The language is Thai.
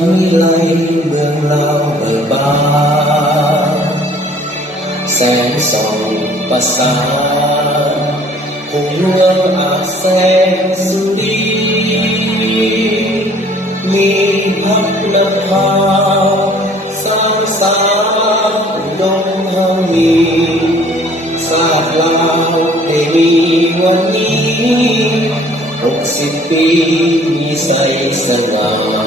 วิไลเมืองเราเบิกบานแสงส่องประสานผู้เมืองอาจแสงสุรีมีพัฒนภาสร้างสรรค์ดงเฮามีศาสตร์ลาวได้มีวันนี้60 ปีมีใสสง่า